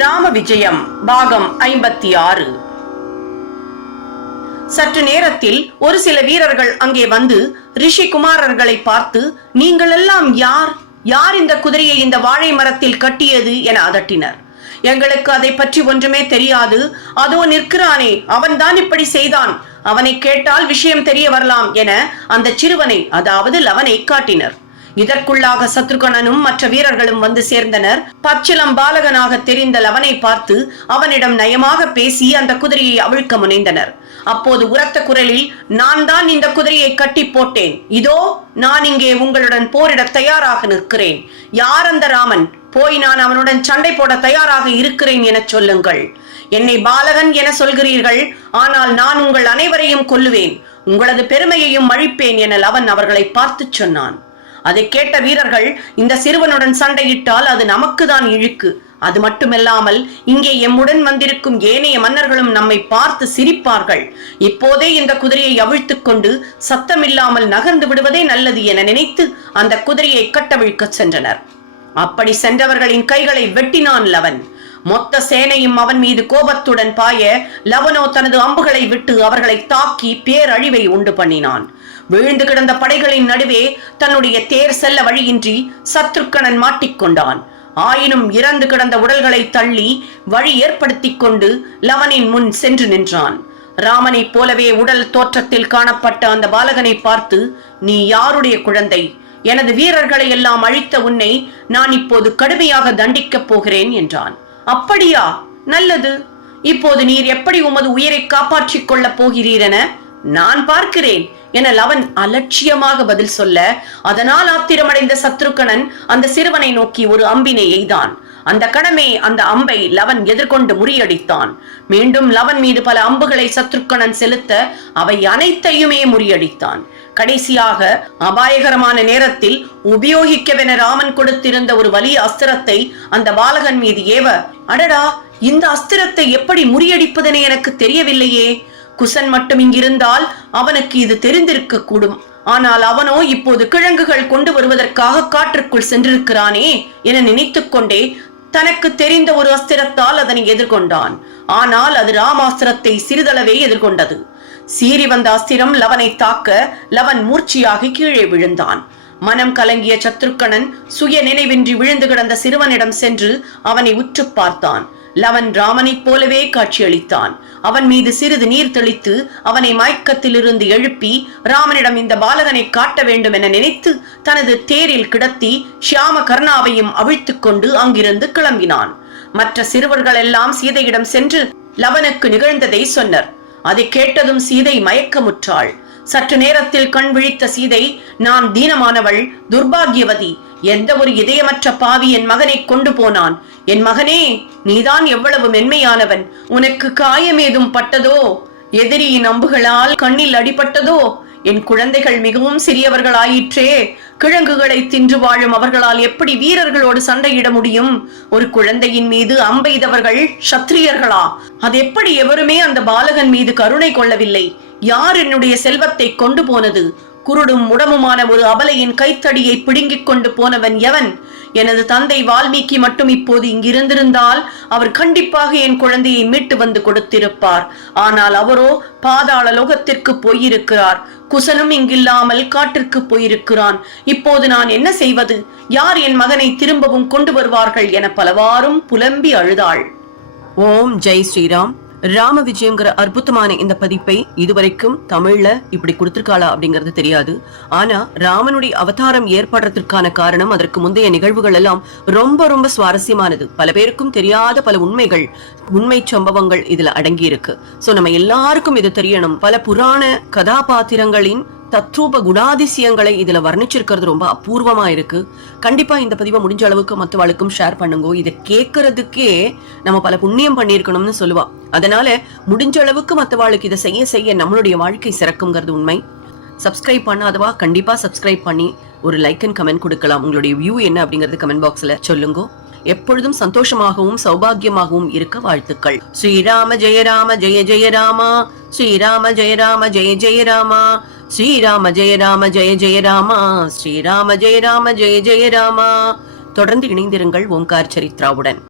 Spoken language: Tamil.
ராம விஜயம் பாகம் ஐம்பத்தி ஆறு சற்று நேரத்தில் ஒரு சில வீரர்கள் அங்கே வந்து ரிஷி குமாரர்களை பார்த்து நீங்கள் எல்லாம் யார்? யார் இந்த குதிரையை இந்த வாழை மரத்தில் கட்டியது? என அதட்டினர். எங்களுக்கு அதை பற்றி ஒன்றுமே தெரியாது. அதோ நிற்கிறானே. அவன்தான் இப்படி செய்தான். அவனை கேட்டால் விஷயம் தெரிய வரலாம் என அந்த சிறுவனை அதாவது லவனை காட்டினர். இதற்குள்ளாக சத்ருகணனும் மற்ற வீரர்களும் வந்து சேர்ந்தனர். பச்சிலம் பாலகனாக தெரிந்த லவனை பார்த்து அவனிடம் நயமாக பேசி அந்த குதிரையை அவிழ்க்க முனைந்தனர். அப்போது உரத்த குரலில் நான் தான் இந்த குதிரையை கட்டி போட்டேன். இதோ நான் இங்கே உங்களுடன் போரிட தயாராக நிற்கிறேன். யார் அந்த ராமன்? போய் நான் அவனுடன் சண்டை போட தயாராக இருக்கிறேன் என சொல்லுங்கள். என்னை பாலகன் என சொல்கிறீர்கள். ஆனால் நான் உங்கள் அனைவரையும் கொல்லுவேன். உங்களது பெருமையையும் அழிப்பேன் என லவன் அவர்களை பார்த்து சொன்னான். அதை கேட்ட வீரர்கள் இந்த சிறுவனுடன் சண்டையிட்டால் அது நமக்கு தான் இழுக்கு. அது மட்டுமல்லாமல் இங்கே எம்முடன் வந்திருக்கும் ஏனைய மன்னர்களும் நம்மை பார்த்து சிரிப்பார்கள். இப்போதே இந்த குதிரையை அவிழ்த்துக் கொண்டு சத்தமில்லாமல் நகர்ந்து விடுவதே நல்லது என நினைத்து அந்த குதிரையை கட்டவிழ்க்கச் சென்றனர். அப்படி சென்றவர்களின் கைகளை வெட்டினான் லவன். மொத்த சேனையும் அவன் மீது கோபத்துடன் பாய லவனோ தனது அம்புகளை விட்டு அவர்களை தாக்கி பேரழிவை உண்டு பண்ணினான். விழுந்து கிடந்த படைகளின் நடுவே தன்னுடைய தேர் செல்ல வழியின்றி சத்ருக்கணன் மாட்டிக்கொண்டான் ஆயினும் இறந்து கிடந்த உடல்களை தள்ளி வழி ஏற்படுத்திக் கொண்டு லவனின் முன் சென்று நின்றான். ராமனைப் போலவே உடல் தோற்றத்தில் காணப்பட்ட அந்த பாலகனை பார்த்து நீ யாருடைய குழந்தை? எனது வீரர்களை எல்லாம் அழித்த உன்னை நான் இப்போது கடுமையாக தண்டிக்கப் போகிறேன் என்றான். அப்படியா? நல்லது. இப்போது நீர் எப்படி உமது உயிரை காப்பாற்றிக் கொள்ளப் போகிறீரென நான் பார்க்கிறேன் என லவன் அலட்சியமாக பதில் சொல்ல அதனால் ஆத்திரமடைந்த சத்ருக்கணன் அந்த சிறுவனை நோக்கி ஒரு அம்பினை எய்தான். அந்த கணமே அந்த அம்பை லவன் எதிர்கொண்டு முறியடித்தான். மீண்டும் லவன் மீது பல அம்புகளை சத்ருக்கணன் செலுத்த அவை அனைத்தையுமே முறியடித்தான். கடைசியாக அபாயகரமான நேரத்தில் உபயோகிக்கவென ராமன் கொடுத்திருந்த ஒரு வலிய அஸ்திரத்தை அந்த பாலகன் மீது ஏவ அடடா இந்த அஸ்திரத்தை எப்படி முறியடிப்பதென எனக்கு தெரியவில்லையே. குசன் மட்டும் இங்கிருந்தால் அவனுக்கு இது தெரிந்திருக்க கூடும். ஆனால் அவனோ இப்போது கிழங்குகள் கொண்டு வருவதற்காக காற்றுக்குள் சென்றிருக்கிறானே என நினைத்துக்கொண்டே தனக்கு தெரிந்த ஒரு அஸ்திரத்தால் அதனை எதிர்கொண்டான். ஆனால் அது ராமாஸ்திரத்தை சிறிதளவே எதிர்கொண்டது. சீறி வந்த அஸ்திரம் லவனை தாக்க லவன் மூர்ச்சியாகி கீழே விழுந்தான். மனம் கலங்கிய சத்ருக்கணன் சுய நினைவின்றி விழுந்து கிடந்த சிறுவனிடம் சென்று அவனை உற்று பார்த்தான். லவன் ராமனைப் போலவே காட்சியளித்தான். அவன் மீது சிறிது நீர் தெளித்து அவனை மயக்கத்திலிருந்து எழுப்பி ராமனிடம் இந்த பாலகனை காட்ட வேண்டும் என நினைத்து தனது தேரில் கிடத்தி ஷியாம கர்ணாவையும் அவிழ்த்துக் கொண்டு அங்கிருந்து கிளம்பினான். மற்ற சிறுவர்கள் எல்லாம் சீதையிடம் சென்று லவனுக்கு நிகழ்ந்ததை சொன்னர். அதை கேட்டதும் சீதை மயக்கமுற்றாள். சற்று நேரத்தில் கண் விழித்த சீதை நான் தீனமானவள் துர்பாகியவதி. எந்த ஒரு இதயமற்ற பாவி என் மகனை கொண்டு போனான். என் மகனே நீதான் எவ்வளவு மென்மையானவன். உனக்கு காயமேதும் பட்டதோ? எதிரியின் அம்புகளால் கண்ணில் அடிபட்டதோ? என் குழந்தைகள் மிகவும் சிறியவர்களாயிற்றே. கிழங்குகளை தின்று வாழும் அவர்களால் எப்படி வீரர்களோடு சண்டையிட முடியும்? ஒரு குழந்தையின் மீது அம்பெய்தவர்கள் சத்திரியர்களா? அது எப்படி எவருமே அந்த பாலகன் மீது கருணை கொள்ளவில்லை? யார் என்னுடைய செல்வத்தை கொண்டு போனது? குருடும் முடமுமான ஒரு அபலையின் கைத்தடியை பிடுங்கிக் கொண்டு போனவன் எவன்? எனது தந்தை வால்மீகி மட்டும் இப்போது இங்கிருந்திருந்தால் அவர் கண்டிப்பாக என் குழந்தையை மீட்டு வந்து கொடுத்திருப்பார். ஆனால் அவரோ பாதாள லோகத்திற்கு போயிருக்கிறார். குசனும் இங்கில்லாமல் காட்டிற்கு போயிருக்கிறான். இப்போது நான் என்ன செய்வது? யார் என் மகனை திரும்பவும் கொண்டு வருவார்கள் என பலவாறும் புலம்பி அழுதாள். ஓம் ஜெய் ஸ்ரீராம். ராம விஜயங்கிற அற்புதமான இந்த பதிப்பை இதுவரைக்கும் தமிழ்ல இப்படி கொடுத்திருக்காளா அப்படிங்கிறது தெரியாது. ஆனா ராமனுடைய அவதாரம் ஏற்படுறதுக்கான காரணம் அதற்கு முந்தைய நிகழ்வுகள் எல்லாம் ரொம்ப ரொம்ப சுவாரஸ்யமானது. பல பேருக்கும் தெரியாத பல உண்மைகள் உண்மை சம்பவங்கள் இதுல அடங்கி இருக்கு சோ நம்ம எல்லாருக்கும் இது தெரியணும். பல புராண கதாபாத்திரங்களின் தத்ரூப குணாதிசயங்களை இதுல வர்ணிச்சிருக்கிறது ரொம்ப அபூர்வமா இருக்கு. கண்டிப்பா இந்த பதிவை முடிஞ்ச அளவுக்கு மற்றவாளுக்கும் ஷேர் பண்ணுங்க. இதை கேட்கறதுக்கே நம்ம பல புண்ணியம் பண்ணியிருக்கணும்னு சொல்லுவா. அதனால முடிஞ்ச அளவுக்கு மற்றவாளுக்கு இதை செய்ய செய்ய நம்மளுடைய வாழ்க்கை சிறக்குங்கிறது உண்மை. சப்ஸ்கிரைப் பண்ணாதவா கண்டிப்பா சப்ஸ்கிரைப் பண்ணி ஒரு லைக் அண்ட் கமெண்ட் கொடுக்கலாம். உங்களுடைய வியூ என்ன அப்படிங்கறது கமெண்ட் பாக்ஸ்ல சொல்லுங்க. எப்பொழுதும் சந்தோஷமாகவும் சௌபாகியமாகவும் இருக்க வாழ்த்துக்கள். ஸ்ரீராம ஜெயராம ஜெய ஜெயராமா ஸ்ரீராம ஜெயராம ஜெய ஜெயராமா ஸ்ரீராம ஜெயராம ஜெய ஜெயராமா ஸ்ரீராம ஜெயராம ஜெய ஜெயராமா தொடர்ந்து இணைந்திருங்கள் ஓங்கார் சரித்ராவுடன்.